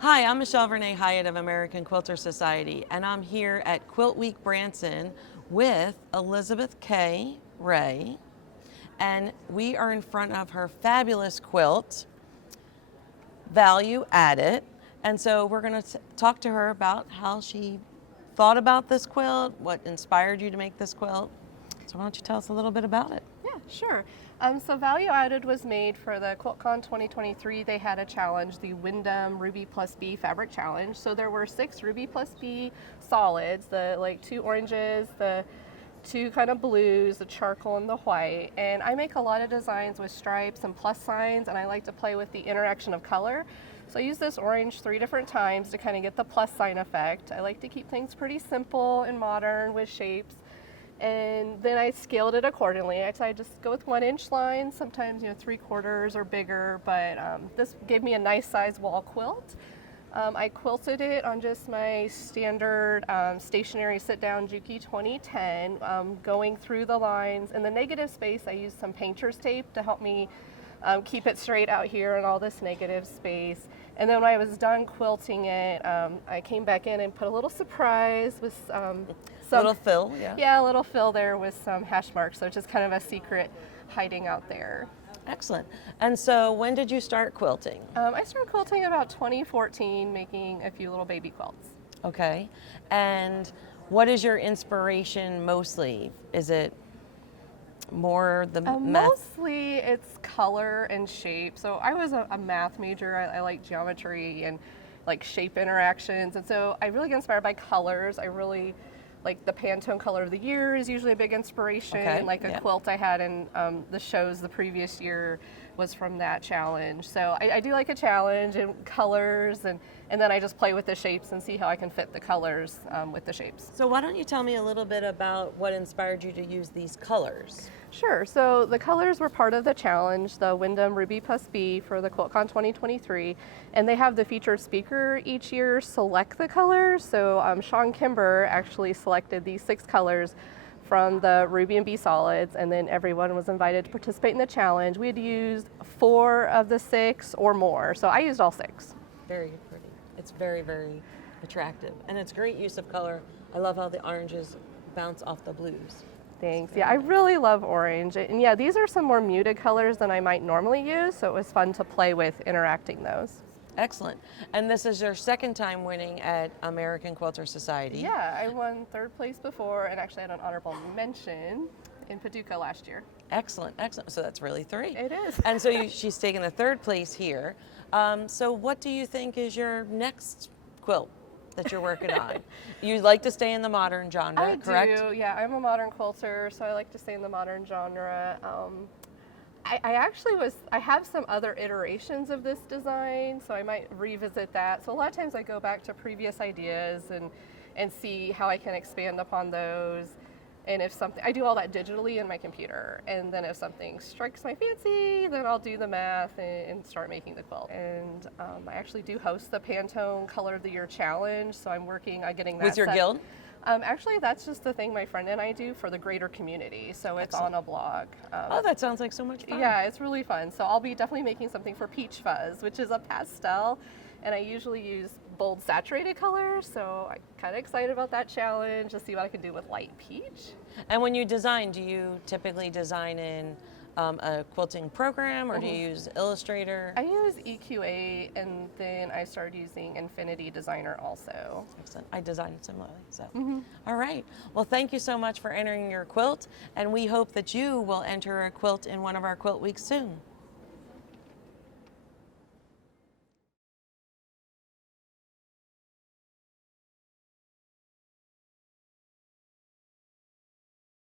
Hi, I'm Renee Hiatt of American Quilter Society, and I'm here at Quilt Week Branson with Elizabeth K. Ray, and we are in front of her fabulous quilt, Value Added. And so we're going to talk to her about how she thought about this quilt, what inspired you to make this quilt. So why don't you tell us a little bit about it? Yeah, sure. So Value Added was made for the QuiltCon 2023. They had a challenge, the Wyndham Ruby Plus B Fabric Challenge. So there were 6 Ruby Plus B solids, the 2 oranges, the 2 kind of blues, the charcoal and the white. And I make a lot of designs with stripes and plus signs, and I like to play with the interaction of color. So I use this orange 3 different times to kind of get the plus sign effect. I like to keep things pretty simple and modern with shapes. And then I scaled it accordingly. I just go with 1-inch lines, sometimes 3/4 or bigger, but this gave me a nice size wall quilt. I quilted it on just my standard stationary sit-down Juki 2010, going through the lines. In the negative space, I used some painter's tape to help me keep it straight out here in all this negative space. And then when I was done quilting it, I came back in and put a little surprise with some Little fill, yeah. Yeah, a little fill there with some hash marks, so it's just kind of a secret hiding out there. Excellent. And so when did you start quilting? I started quilting about 2014, making a few little baby quilts. Okay. And what is your inspiration mostly? Is it more the math? Mostly it's color and shape. So I was a math major. I like geometry and like shape interactions. And so I really get inspired by colors. I really like the Pantone color of the year is usually a big inspiration. Okay, Like a quilt I had in the shows the previous year was from that challenge. So I do like a challenge and colors, and then I just play with the shapes and see how I can fit the colors with the shapes. So why don't you tell me a little bit about what inspired you to use these colors? Sure. So the colors were part of the challenge, the Wyndham Ruby Plus B for the QuiltCon 2023, and they have the featured speaker each year select the colors. So Sean Kimber actually selected these 6 colors from the Ruby and B solids, and then everyone was invited to participate in the challenge. We had used 4 of the 6 or more, so I used all 6. Very pretty. It's very, very attractive, and it's great use of color. I love how the oranges bounce off the blues. Thanks. Yeah, I really love orange. And yeah, these are some more muted colors than I might normally use, so it was fun to play with interacting those. Excellent. And this is your second time winning at American Quilter Society. Yeah, I won 3rd place before and actually had an honorable mention in Paducah last year. Excellent, excellent. So that's really 3. It is. And so she's taken the 3rd place here. So what do you think is your next quilt that you're working on? You like to stay in the modern genre, correct? I do, yeah. I'm a modern quilter, so I like to stay in the modern genre. I have some other iterations of this design, so I might revisit that. So a lot of times I go back to previous ideas and see how I can expand upon those. And if something, I do all that digitally in my computer. And then if something strikes my fancy, then I'll do the math and start making the quilt. And I actually do host the Pantone Color of the Year Challenge, so I'm working on getting that With your set. guild? Actually, that's just the thing my friend and I do for the greater community, so it's on a blog. Oh, that sounds like so much fun. Yeah, it's really fun. So I'll be definitely making something for Peach Fuzz, which is a pastel, and I usually use bold saturated colors, so I'm kind of excited about that challenge to see what I can do with light peach. And when you design, do you typically design in a quilting program, or do you use Illustrator? I use EQA, and then I started using Infinity Designer also. Excellent. I designed similarly. So, all right. Well, thank you so much for entering your quilt, and we hope that you will enter a quilt in one of our quilt weeks soon.